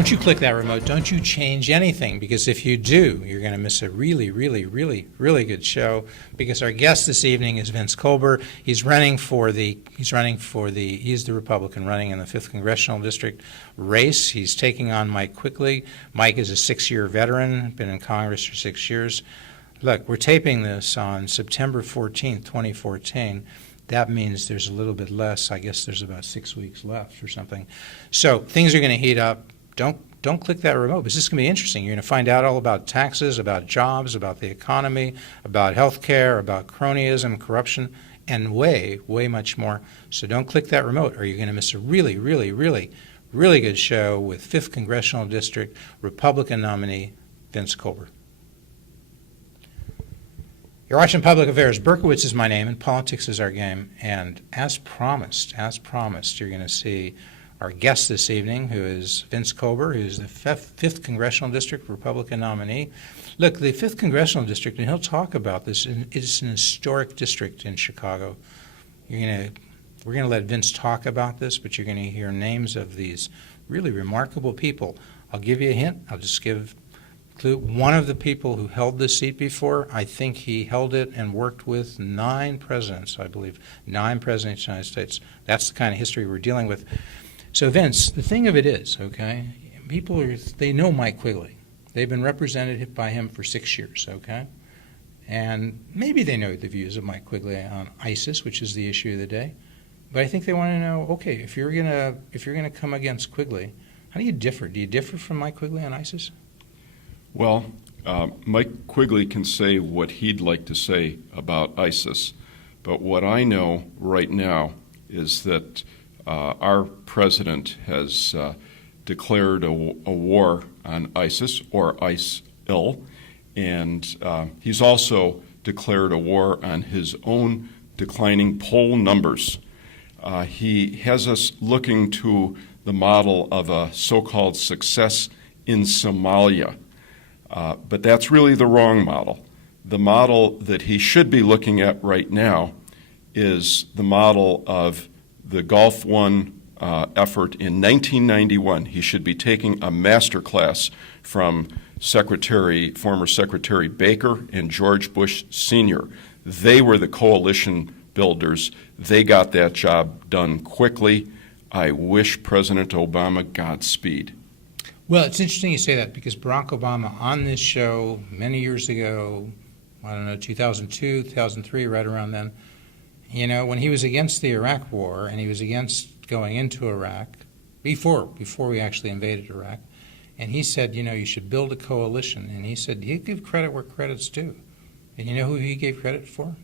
Don't you click that remote. Don't you change anything, because if you do, you're going to miss a really, really, really, really good show, because our guest this evening is Vince Kolber. He's the Republican running in the 5th Congressional District race. He's taking on Mike Quigley. Mike is a 6-year veteran, been in Congress for 6 years. Look, we're taping this on September 14th, 2014. That means there's a little bit less. I guess there's about 6 weeks left or something. So things are going to heat up. Don't click that remote. This is going to be interesting. You're going to find out all about taxes, about jobs, about the economy, about health care, about cronyism, corruption, and way, way much more. So don't click that remote, or you're going to miss a really, really, really, really good show with 5th Congressional District Republican nominee Vince Kolber. You're watching Public Affairs. Berkowitz is my name, and politics is our game. And as promised, you're going to see our guest this evening, who is Vince Kolber, who's the 5th Congressional District Republican nominee. Look, the 5th Congressional District, and he'll talk about this, it's an historic district in Chicago. We're going to let Vince talk about this, but you're going to hear names of these really remarkable people. I'll give you a hint. I'll just give one of the people who held this seat before. I think he held it and worked with 9 presidents, I believe, 9 presidents of the United States. That's the kind of history we're dealing with. So Vince, the thing of it is, okay, they know Mike Quigley. They've been represented by him for 6 years, okay? And maybe they know the views of Mike Quigley on ISIS, which is the issue of the day. But I think they want to know, okay, if you're gonna come against Quigley, how do you differ? Do you differ from Mike Quigley on ISIS? Well, Mike Quigley can say what he'd like to say about ISIS, but what I know right now is that our president has declared a war on ISIS, or ISIL, and he's also declared a war on his own declining poll numbers. He has us looking to the model of a so-called success in Somalia. But that's really the wrong model. The model that he should be looking at right now is the model of the Gulf One effort in 1991. He should be taking a master class from former Secretary Baker and George Bush Sr. They were the coalition builders. They got that job done quickly. I wish President Obama Godspeed. Well, it's interesting you say that, because Barack Obama on this show many years ago, 2002, 2003, right around then, when he was against the Iraq War and he was against going into Iraq, before we actually invaded Iraq, and he said, you should build a coalition, and he said he'd give credit where credit's due. And you know who he gave credit for?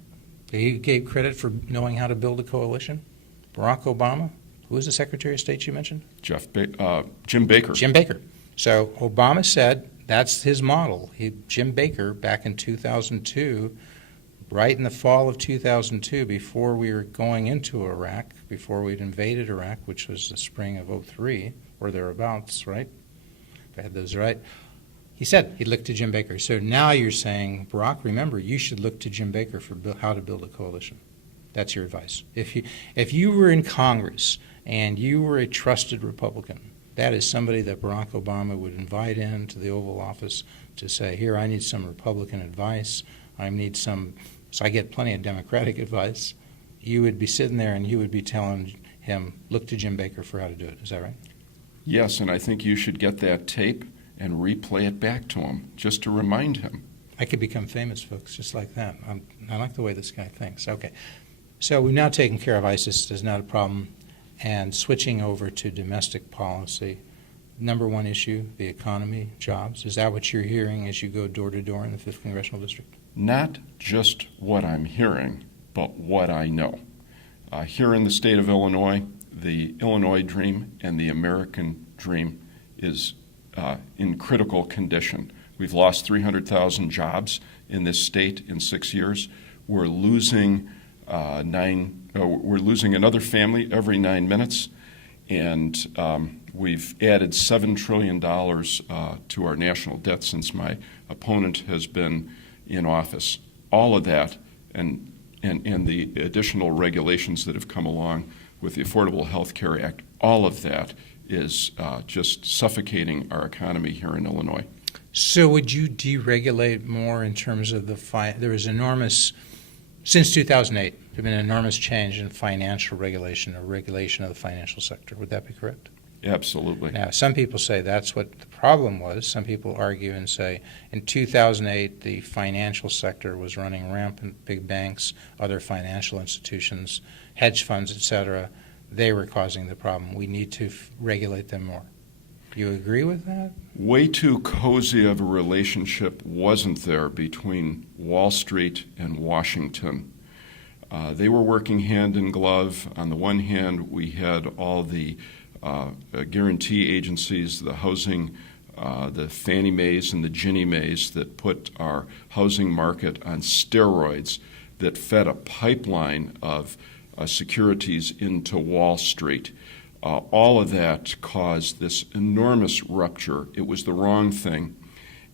He gave credit for knowing how to build a coalition? Barack Obama. Who was the Secretary of State you mentioned? Jim Baker. Jim Baker. So Obama said that's his model. Jim Baker, back in 2002, right in the fall of 2002, before we were going into Iraq, before we'd invaded Iraq, which was the spring of 2003, or thereabouts, right? If I had those right. He said he'd look to Jim Baker. So now you're saying, Barack, remember, you should look to Jim Baker for how to build a coalition. That's your advice. If you were in Congress and you were a trusted Republican, that is somebody that Barack Obama would invite into the Oval Office to say, here, I need some Republican advice. So I get plenty of Democratic advice. You would be sitting there and you would be telling him, look to Jim Baker for how to do it. Is that right? Yes, and I think you should get that tape and replay it back to him, just to remind him. I could become famous, folks, just like that. I like the way this guy thinks. Okay. So we've now taken care of ISIS. There's not a problem. And switching over to domestic policy, number one issue, the economy, jobs. Is that what you're hearing as you go door to door in the 5th Congressional District? Not just what I'm hearing, but what I know. Here in the state of Illinois, the Illinois dream and the American dream is in critical condition. We've lost 300,000 jobs in this state in 6 years. We're losing another family every 9 minutes, and we've added $7 trillion to our national debt since my opponent has been in office. All of that, and the additional regulations that have come along with the Affordable Health Care Act, all of that is just suffocating our economy here in Illinois. So would you deregulate more in terms of there was enormous, since 2008, there's been an enormous change in financial regulation or regulation of the financial sector. Would that be correct? Absolutely. Now, some people say that's what the problem was. Some people argue and say in 2008, the financial sector was running rampant, big banks, other financial institutions, hedge funds, et cetera. They were causing the problem. We need to regulate them more. Do you agree with that? Way too cozy of a relationship wasn't there between Wall Street and Washington. They were working hand in glove. On the one hand, we had all the guarantee agencies, the housing, the Fannie Mae's and the Ginnie Mae's that put our housing market on steroids, that fed a pipeline of securities into Wall Street. All of that caused this enormous rupture. It was the wrong thing.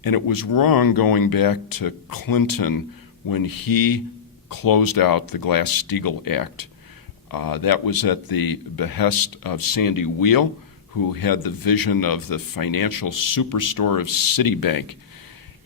And it was wrong going back to Clinton when he closed out the Glass-Steagall Act. That was at the behest of Sandy Weill, who had the vision of the financial superstore of Citibank.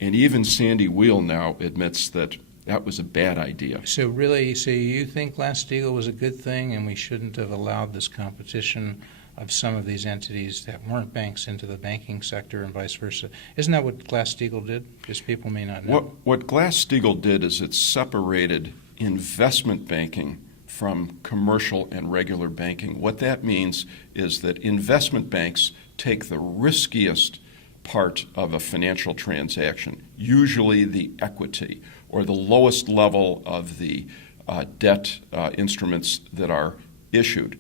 And even Sandy Weill now admits that that was a bad idea. So really, you think Glass-Steagall was a good thing and we shouldn't have allowed this competition of some of these entities that weren't banks into the banking sector and vice versa? Isn't that what Glass-Steagall did? Because people may not know. What Glass-Steagall did is it separated investment banking from commercial and regular banking. What that means is that investment banks take the riskiest part of a financial transaction, usually the equity or the lowest level of the debt instruments that are issued.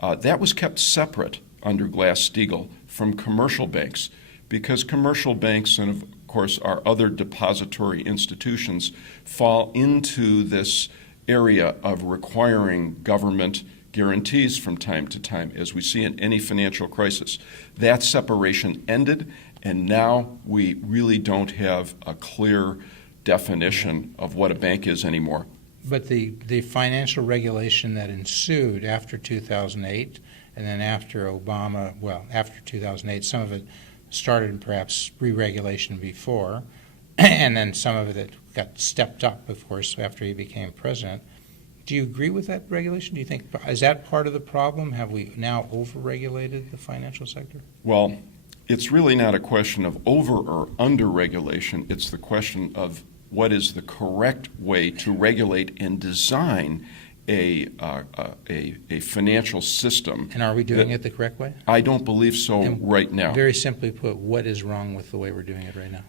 That was kept separate under Glass-Steagall from commercial banks because commercial banks and, of course, our other depository institutions fall into this area of requiring government guarantees from time to time, as we see in any financial crisis. That separation ended, and now we really don't have a clear definition of what a bank is anymore. But the financial regulation that ensued after 2008 and then after after 2008, some of it started perhaps re-regulation before, and then some of it got stepped up, of course, after he became president. Do you agree with that regulation? Do you think, is that part of the problem? Have we now over-regulated the financial sector? Well, it's really not a question of over or under regulation. It's the question of what is the correct way to regulate and design a financial system. And are we doing it the correct way? I don't believe so right now. Very simply put, what is wrong with the way we're doing it right now?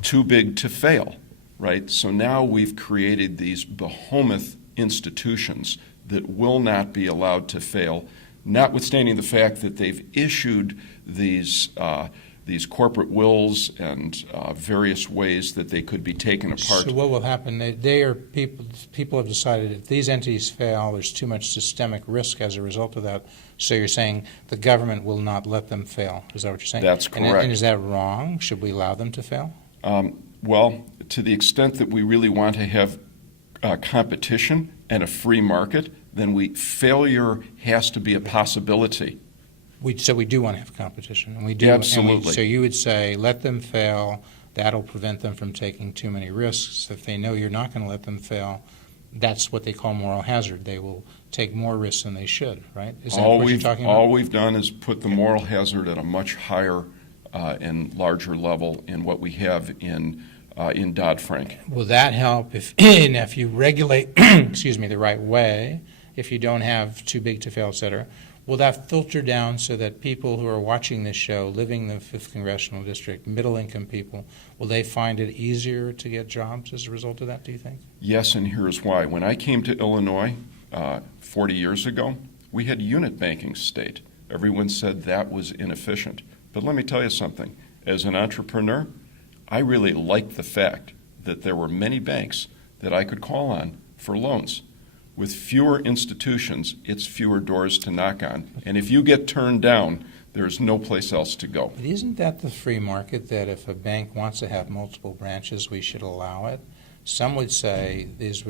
Too big to fail, right? So now we've created these behemoth institutions that will not be allowed to fail, notwithstanding the fact that they've issued these corporate wills and various ways that they could be taken apart. So what will happen? People have decided if these entities fail, there's too much systemic risk as a result of that. So you're saying the government will not let them fail. Is that what you're saying? That's correct. And is that wrong? Should we allow them to fail? Well, to the extent that we really want to have competition and a free market, then failure has to be a possibility. So we do want to have competition, and we do. Absolutely. So you would say, let them fail. That'll prevent them from taking too many risks. If they know you're not going to let them fail, that's what they call moral hazard. They will take more risks than they should, right? Is that what you're talking about? All we've done is put the moral hazard at a much higher and larger level in what we have in Dodd-Frank. Will that help if you regulate, the right way, if you don't have too big to fail, et cetera? Will that filter down so that people who are watching this show, living in the 5th Congressional District, middle-income people, will they find it easier to get jobs as a result of that, do you think? Yes, and here's why. When I came to Illinois 40 years ago, we had unit banking state. Everyone said that was inefficient. But let me tell you something. As an entrepreneur, I really liked the fact that there were many banks that I could call on for loans. With fewer institutions, it's fewer doors to knock on. And if you get turned down, there's no place else to go. But isn't that the free market, that if a bank wants to have multiple branches, we should allow it? Some would say these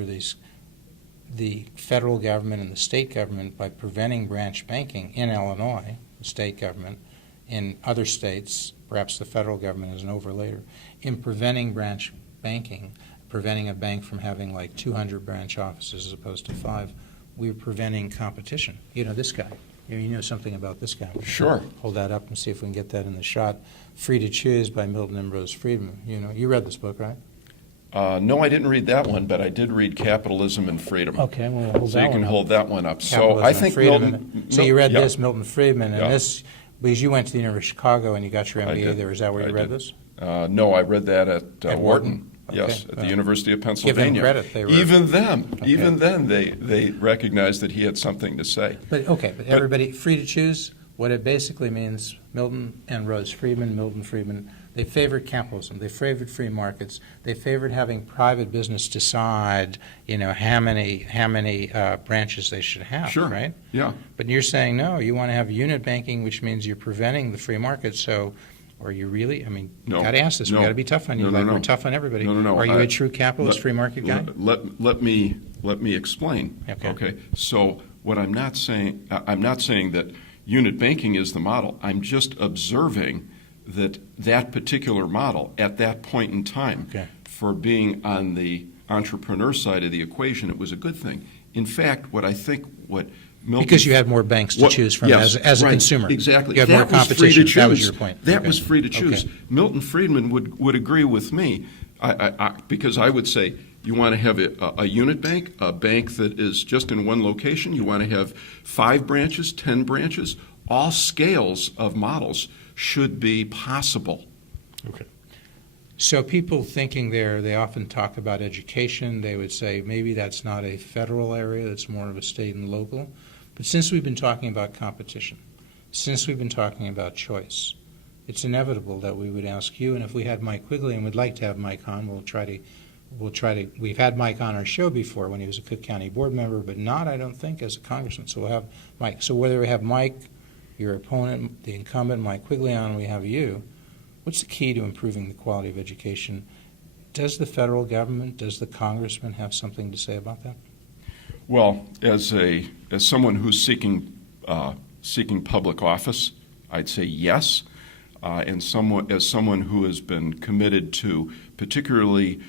the federal government and the state government, by preventing branch banking in Illinois, the state government, in other states, perhaps the federal government is an overlayer, in preventing branch banking, preventing a bank from having like 200 branch offices as opposed to 5, we're preventing competition. You know this guy. You know something about this guy. Sure. Hold that up and see if we can get that in the shot. Free to Choose by Milton and Rose Friedman. You know, you read this book, right? No, I didn't read that one, but I did read Capitalism and Freedom. Okay, well, hold So that you can one up. hold that one up. So Capitalism I and think Freedom. Milton. So you read yeah. this, Milton Friedman, and Yeah. this, because you went to the University of Chicago and you got your I MBA did. there. Is that where you I read did. this? No, I read that at At Wharton. Wharton? Yes, Okay. at the University of Pennsylvania. Give them credit. They were, Even then, they recognized that he had something to say. but everybody, free to choose, what it basically means, Milton and Rose Friedman, Milton Friedman, they favored capitalism. They favored free markets. They favored having private business decide, you know, how many branches they should have. Sure. Right. Yeah. But you're saying no. You want to have unit banking, which means you're preventing the free market. So, are you really? I mean, No. got to ask this. No. We got to be tough on you. No, Like no. we're tough on everybody. No. Are you a true capitalist, free market guy? Let me explain. Okay. So what I'm not saying that unit banking is the model. I'm just observing that particular model at that point in time, for being on the entrepreneur side of the equation, it was a good thing. In fact, what Milton, Because you had more banks to choose from yes, as a right, consumer. Exactly. You had That more was free competition. to That was choose. your point. That Okay. was free to choose. Okay. Milton Friedman would agree with me, because I would say, you want to have a unit bank, a bank that is just in one location. You want to have 5 branches, 10 branches. All scales of models should be possible. Okay. So people thinking there, they often talk about education. They would say maybe that's not a federal area, that's more of a state and local. But since we've been talking about competition, since we've been talking about choice, it's inevitable that we would ask you, and if we had Mike Quigley, and we'd like to have Mike on, we've had Mike on our show before when he was a Cook County board member, but not, I don't think, as a congressman. So we'll have Mike. So whether we have Mike, your opponent, the incumbent, Mike Quigley on, we have you, what's the key to improving the quality of education? Does the federal government, does the congressman have something to say about that? Well, as someone who's seeking public office, I'd say yes. And as someone who has been committed to particularly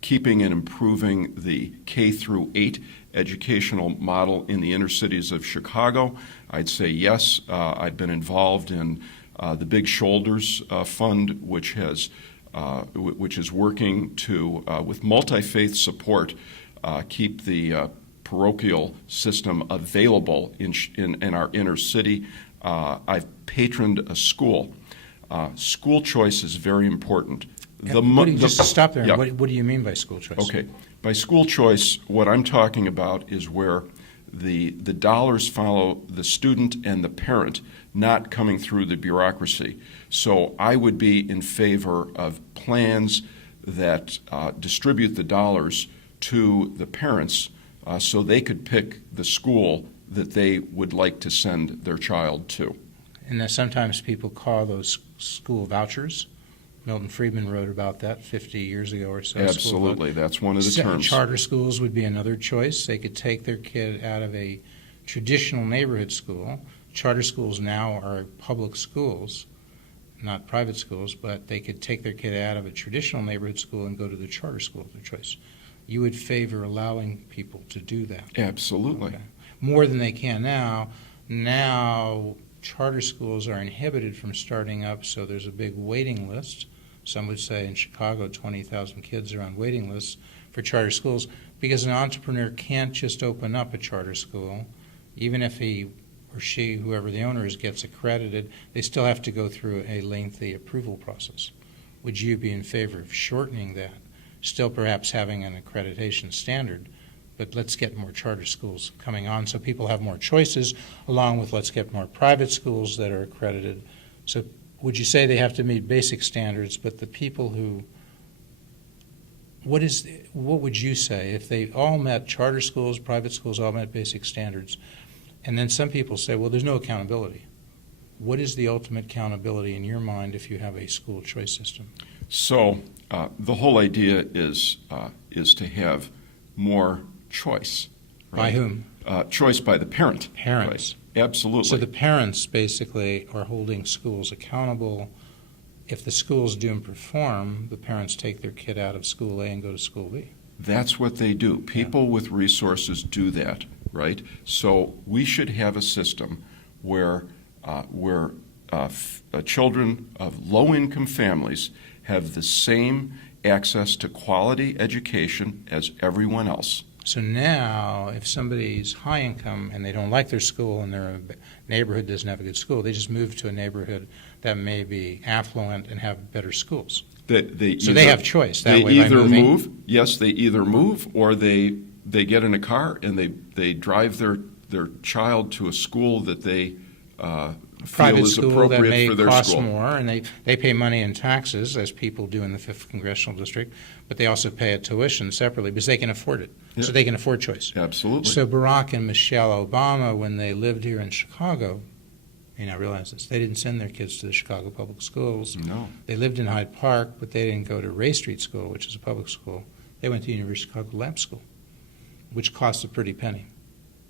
keeping and improving the K through 8 educational model in the inner cities of Chicago, I'd say yes. I've been involved in the Big Shoulders Fund, which is working to, with multi-faith support, keep the parochial system available in our inner city. I've patroned a school. School choice is very important. Just to stop there, Yeah. what do you mean by school choice? Okay. By school choice, what I'm talking about is where the dollars follow the student and the parent, not coming through the bureaucracy. So I would be in favor of plans that distribute the dollars to the parents so they could pick the school that they would like to send their child to. And then sometimes people call those school vouchers. Milton Friedman wrote about that 50 years ago or so. Absolutely. That's one of the terms. Charter schools would be another choice. They could take their kid out of a traditional neighborhood school. Charter schools now are public schools, not private schools, but they could take their kid out of a traditional neighborhood school and go to the charter school of their choice. You would favor allowing people to do that? Absolutely. Okay. More than they can now. Now, charter schools are inhibited from starting up, so there's a big waiting list. Some would say in Chicago, 20,000 kids are on waiting lists for charter schools because an entrepreneur can't just open up a charter school. Even if he or she, whoever the owner is, gets accredited, they still have to go through a lengthy approval process. Would you be in favor of shortening that? Still perhaps having an accreditation standard, but let's get more charter schools coming on so people have more choices, along with let's get more private schools that are accredited. So would you say they have to meet basic standards, but the people who, what would you say if they all met, charter schools, private schools all met basic standards, and then some people say, well, there's no accountability. What is the ultimate accountability in your mind if you have a school choice system? So the whole idea is to have more choice. By Right? whom? Choice by the parent. Parents. Right. Absolutely. So the parents basically are holding schools accountable. If the schools do and perform, the parents take their kid out of school A and go to school B. That's what they do. People with resources do that, right? So we should have a system where children of low-income families have the same access to quality education as everyone else. So now, if somebody's high income and they don't like their school and their neighborhood doesn't have a good school, they just move to a neighborhood that may be affluent and have better schools. They have choice that They way by either moving. move, yes, they either move, or they get in a car and they drive their child to a school that they feel Private is school that appropriate may for their cost school. more, and they pay money in taxes, as people do in the 5th Congressional District, but they also pay a tuition separately because they can afford it. Yeah. So they can afford choice. Absolutely. So Barack and Michelle Obama, when they lived here in Chicago, you know, realize this, they didn't send their kids to the Chicago public schools. No. They lived in Hyde Park, but they didn't go to Ray Street School, which is a public school. They went to University of Chicago Lab School, which cost a pretty penny,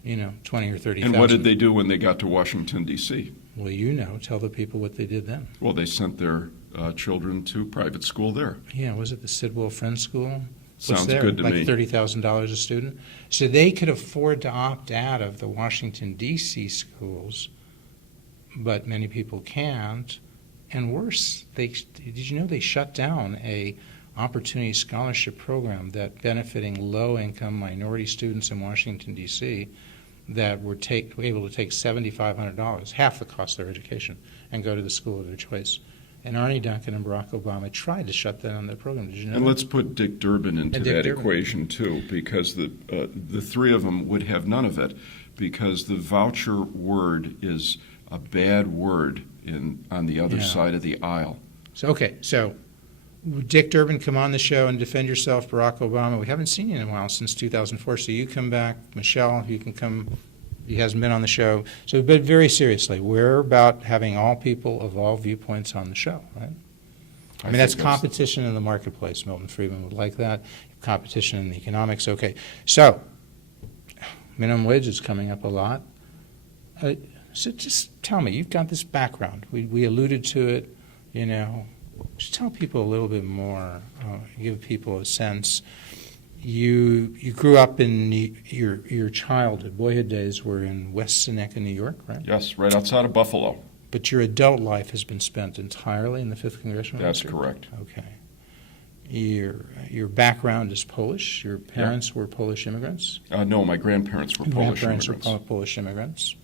you know, 20 or 30,000. And what did they do when they got to Washington, D.C.? Well, you know, tell the people what they did then. Well, they sent their children to private school there. Yeah, was it the Sidwell Friends School? Sounds there? good to like me. $30,000 a student. So they could afford to opt out of the Washington, D.C. schools, but many people can't. And worse, did you know they shut down a opportunity scholarship program that benefiting low-income minority students in Washington, D.C., that were able to take $7,500, half the cost of their education, and go to the school of their choice. And Arnie Duncan and Barack Obama tried to shut down their program. Did you know And that? let's put Dick Durbin into And Dick that Durbin. equation too, because the three of them would have none of it, because the voucher word is a bad word on the other Yeah. side of the aisle. So Dick Durbin, come on the show and defend yourself. Barack Obama, we haven't seen you in a while, since 2004, so you come back. Michelle, you can come. He hasn't been on the show. So, but very seriously, we're about having all people of all viewpoints on the show, right? I mean, that's competition in the marketplace. Milton Friedman would like that. Competition in the economics. Okay, so minimum wage is coming up a lot. So just tell me, you've got this background. We alluded to it, you know. Just tell people a little bit more, give people a sense. You grew up in your childhood, boyhood days were in West Seneca, New York, right? Yes, right outside of Buffalo. But your adult life has been spent entirely in the 5th Congressional That's District? correct. Okay. Your background is Polish. Your parents were Polish immigrants? No, my grandparents were Polish Grandparents immigrants. were Polish immigrants.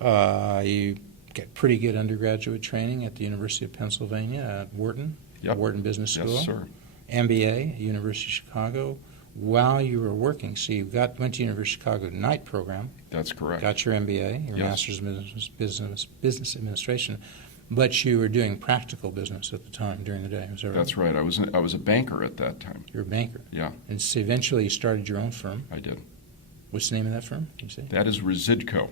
You get pretty good undergraduate training at the University of Pennsylvania at Wharton, Yep. Wharton Business School. Yes, sir. MBA at University of Chicago. While you were working, so you went to University of Chicago night program, That's correct. got your MBA, your Yes. Master's in Business Administration, but you were doing practical business at the time during the day. Is that right? That's right. I was a banker at that time. You're a banker. Yeah, And so eventually you started your own firm. I did. What's the name of that firm? Can you say? That is Residco.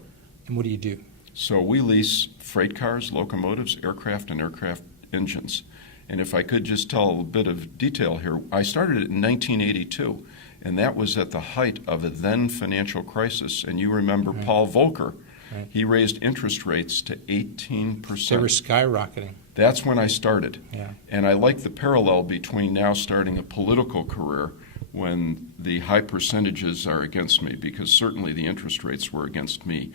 And what do you do? So we lease freight cars, locomotives, aircraft, and aircraft engines. And if I could just tell a bit of detail here, I started it in 1982, and that was at the height of a then financial crisis. And you remember Right. Paul Volcker. Right. He raised interest rates to 18%. They were skyrocketing. That's when I started. Yeah. And I like the parallel between now starting a political career when the high percentages are against me, because certainly the interest rates were against me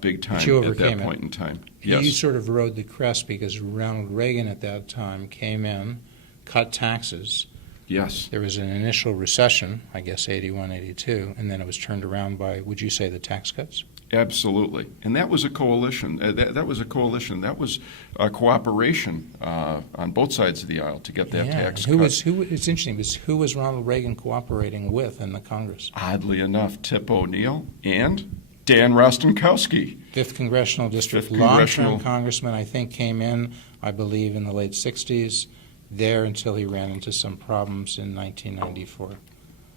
big time you at that overcame it. point in time. You Yes. sort of rode the crest because Ronald Reagan at that time came in, cut taxes. Yes. There was an initial recession, I guess 81, 82, and then it was turned around by, would you say, the tax cuts? Absolutely. And that was a coalition. That was a coalition. That was a cooperation on both sides of the aisle to get that tax cut. It's interesting, who was Ronald Reagan cooperating with in the Congress? Oddly enough, Tip O'Neill and Dan Rostenkowski. 5th Congressional District, Fifth long-term Congressional- congressman, I think came in, I believe, in the late 60s, there until he ran into some problems in 1994.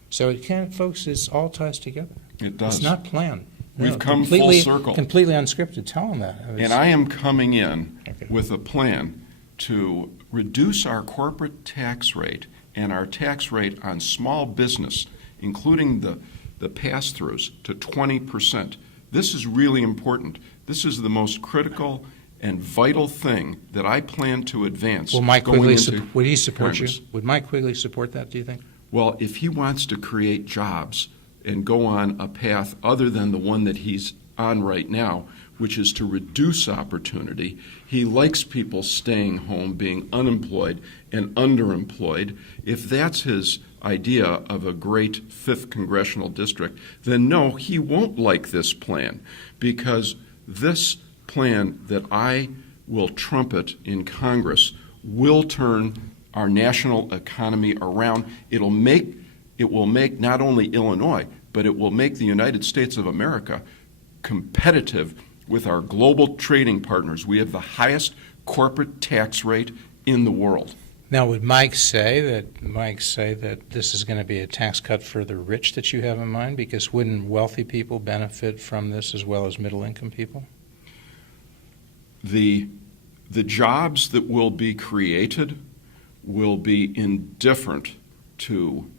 So it can, folks, it all ties together. It does. It's not planned. We've come full completely- circle. Completely unscripted. Tell them that. And I am coming in Okay. with a plan to reduce our corporate tax rate and our tax rate on small business, including the pass-throughs, to 20%. This is really important. This is the most critical and vital thing that I plan to advance. Will Mike going Quigley, into would he support Congress. you? Would Mike Quigley support that, do you think? Well, if he wants to create jobs and go on a path other than the one that he's on right now, which is to reduce opportunity, he likes people staying home, being unemployed and underemployed. If that's his idea of a great 5th congressional district, then no, he won't like this plan, because this plan that I will trumpet in Congress will turn our national economy around. It will make not only Illinois, but it will make the United States of America competitive with our global trading partners. We have the highest corporate tax rate in the world. Now, would Mike say that this is going to be a tax cut for the rich that you have in mind? Because wouldn't wealthy people benefit from this as well as middle-income people? The jobs that will be created will be indifferent to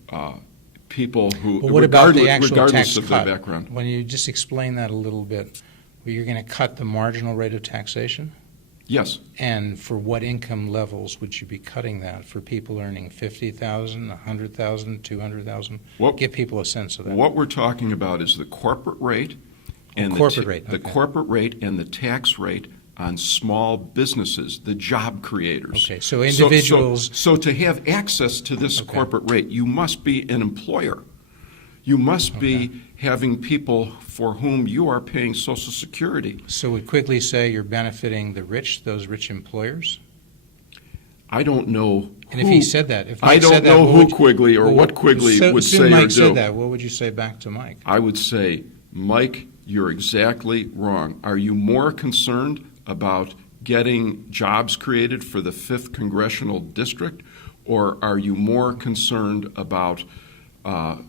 people who, But what about the regardless, actual regardless tax of cut? their background. When you just explain that a little bit, where you're going to cut the marginal rate of taxation? Yes. And for what income levels would you be cutting that? For people earning $50,000, $100,000, $200,000? Give people a sense of that. What we're talking about is the corporate rate and the corporate rate and the tax rate on small businesses, the job creators. Okay, so individuals. So to have access to this corporate rate, you must be an employer. You must be having people for whom you are paying Social Security. So would Quigley say you're benefiting the rich, those rich employers? I don't know. And if he said that, if I Mike don't said know that, who Quigley or what Quigley would say or do. Mike said that, what would you say back to Mike? I would say, Mike, you're exactly wrong. Are you more concerned about getting jobs created for the 5th congressional district, or are you more concerned about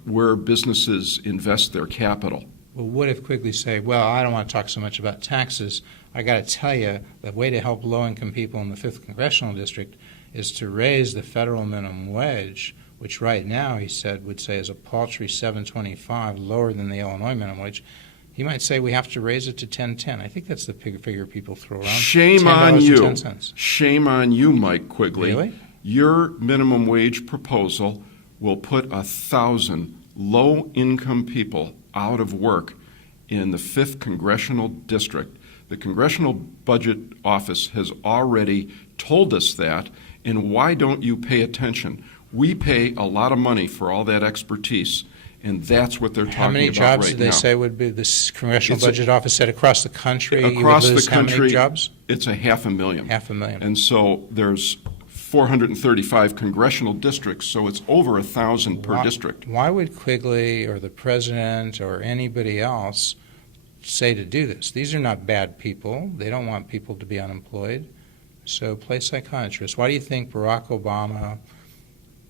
where businesses invest their capital? Well, what if Quigley say, well, I don't want to talk so much about taxes. I got to tell you, the way to help low-income people in the 5th congressional district is to raise the federal minimum wage, which right now, he said, would say is a paltry $7.25, lower than the Illinois minimum wage. He might say we have to raise it to $10.10. I think that's the figure people throw around. Shame on you. Shame on you, Mike Quigley. Really? Your minimum wage proposal will put 1,000 low-income people out of work in the 5th congressional district. The Congressional Budget Office has already told us that, and why don't you pay attention? We pay a lot of money for all that expertise, and that's what they're talking about right now. How many jobs did they say would be, this Congressional Budget Office said across the country? Across the country, how many jobs? It's 500,000. 500,000. And so there's 435 congressional districts, so it's over 1,000 per district. Why would Quigley or the president or anybody else say to do this? These are not bad people. They don't want people to be unemployed. So play psychiatrist. Why do you think Barack Obama,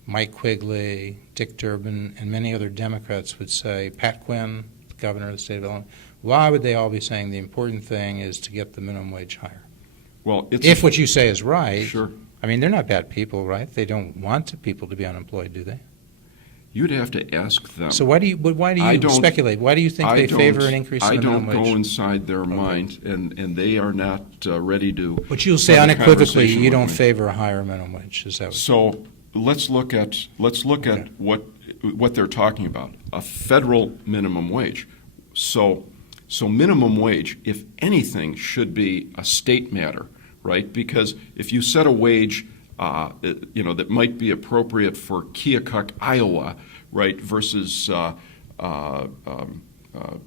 Mike Quigley, Dick Durbin, and many other Democrats would say, Pat Quinn, governor of the state of Illinois, why would they all be saying the important thing is to get the minimum wage higher? Well, if what you say is right, sure. I mean, they're not bad people, right? They don't want people to be unemployed, do they? You'd have to ask them. So why do you speculate? Why do you think they favor an increase in the minimum wage? I don't go inside their mind, and they are not ready to. But you'll say unequivocally you don't favor a higher minimum wage. Is that what so? Let's look at what they're talking about. A federal minimum wage. So minimum wage, if anything, should be a state matter, right? Because if you set a wage, that might be appropriate for Keokuk, Iowa, right, versus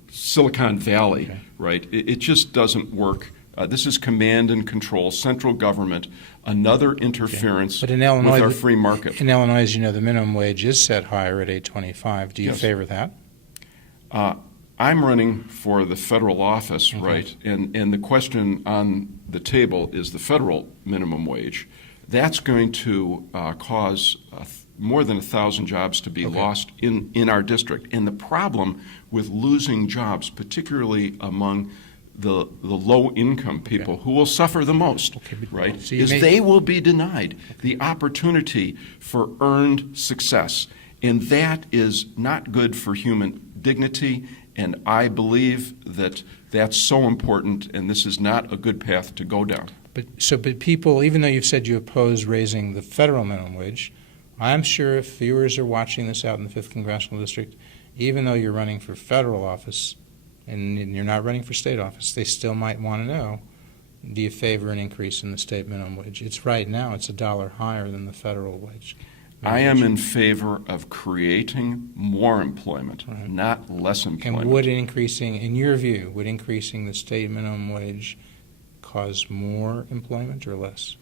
Silicon Valley, okay. Right? It just doesn't work. This is command and control, central government, another interference But in Illinois, with our free market. In Illinois, as you know, the minimum wage is set higher at $8.25. Do you favor that? I'm running for the federal office, okay. Right? And the question on the table is the federal minimum wage. That's going to cause more than 1,000 jobs to be okay. lost in our district. And the problem with losing jobs, particularly among the low-income people who will suffer the most, right, so is they will be denied the opportunity for earned success. And that is not good for human dignity, and I believe that that's so important, and this is not a good path to go down. But people, even though you've said you oppose raising the federal minimum wage, I'm sure if viewers are watching this out in the 5th Congressional District, even though you're running for federal office and you're not running for state office, they still might want to know, do you favor an increase in the state minimum wage? It's right now, it's $1 higher than the federal wage. I am in favor of creating more employment, not less employment. And would increasing, in your view, would increasing the state minimum wage cause more employment or less?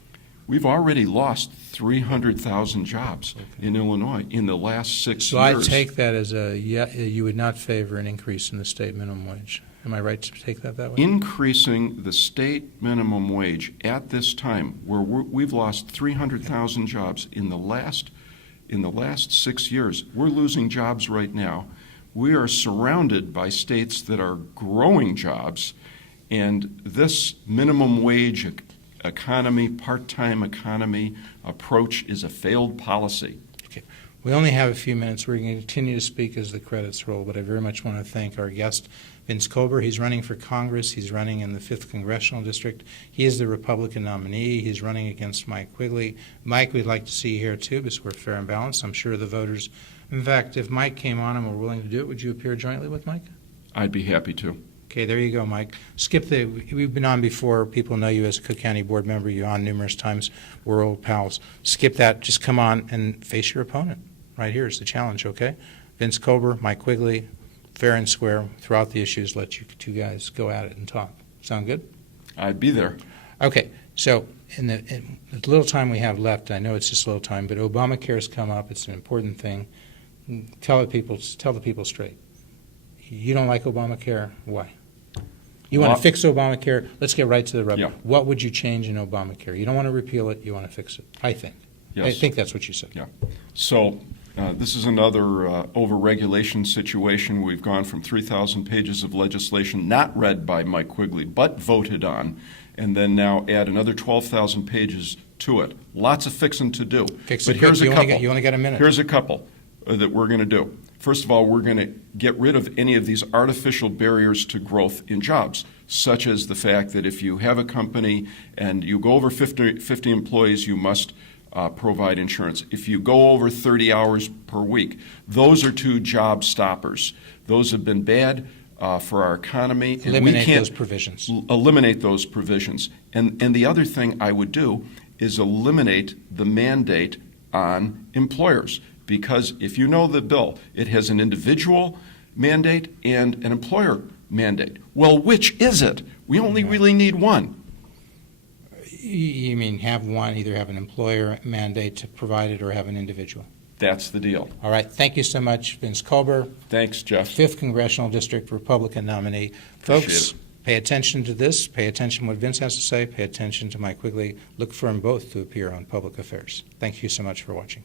We've already lost 300,000 jobs in Illinois in the last 6 So years. I take that as you would not favor an increase in the state minimum wage. Am I right to take that way? Increasing the state minimum wage at this time, where we've lost 300,000 jobs in the last 6 years, we're losing jobs right now. We are surrounded by states that are growing jobs, and this minimum wage economy, part-time economy approach is a failed policy. Okay. We only have a few minutes. We're going to continue to speak as the credits roll, but I very much want to thank our guest, Vince Kolber. He's running for Congress. He's running in the 5th Congressional District. He is the Republican nominee. He's running against Mike Quigley. Mike, we'd like to see you here, too, because we're fair and balanced. I'm sure the voters, in fact, if Mike came on and were willing to do it, would you appear jointly with Mike? I'd be happy to. Okay, there you go, Mike. We've been on before. People know you as a Cook County board member. You're on numerous times. We're old pals. Skip that. Just come on and face your opponent. Right here is the challenge, okay? Vince Kolber, Mike Quigley, fair and square, throughout the issues, let you two guys go at it and talk. Sound good? I'd be there. Okay, so in the little time we have left, I know it's just a little time, but Obamacare has come up. It's an important thing. Tell the people straight. You don't like Obamacare? Why? You want to fix Obamacare? Let's get right to the rub. Yeah. What would you change in Obamacare? You don't want to repeal it. You want to fix it, I think. Yes. I think that's what you said. Yeah. So this is another over-regulation situation. We've gone from 3,000 pages of legislation not read by Mike Quigley but voted on, and then now add another 12,000 pages to it. Lots of fixing to do. Fix but it here's quick. a couple. You only got a minute. Here's a couple that we're going to do. First of all, we're going to get rid of any of these artificial barriers to growth in jobs, such as the fact that if you have a company and you go over 50 employees, you must provide insurance. If you go over 30 hours per week, those are two job stoppers. Those have been bad for our economy. And eliminate we can't those provisions. Eliminate those provisions. And the other thing I would do is eliminate the mandate on employers. Because if you know the bill, it has an individual mandate and an employer mandate. Well, which is it? We only really need one. You mean have one, either have an employer mandate to provide it or have an individual? That's the deal. All right. Thank you so much, Vince Kolber, Thanks, Jeff. 5th Congressional District Republican nominee. Folks, Appreciate pay attention to this. Pay attention to what Vince has to say. Pay attention to Mike Quigley. Look for them both to appear on Public Affairs. Thank you so much for watching.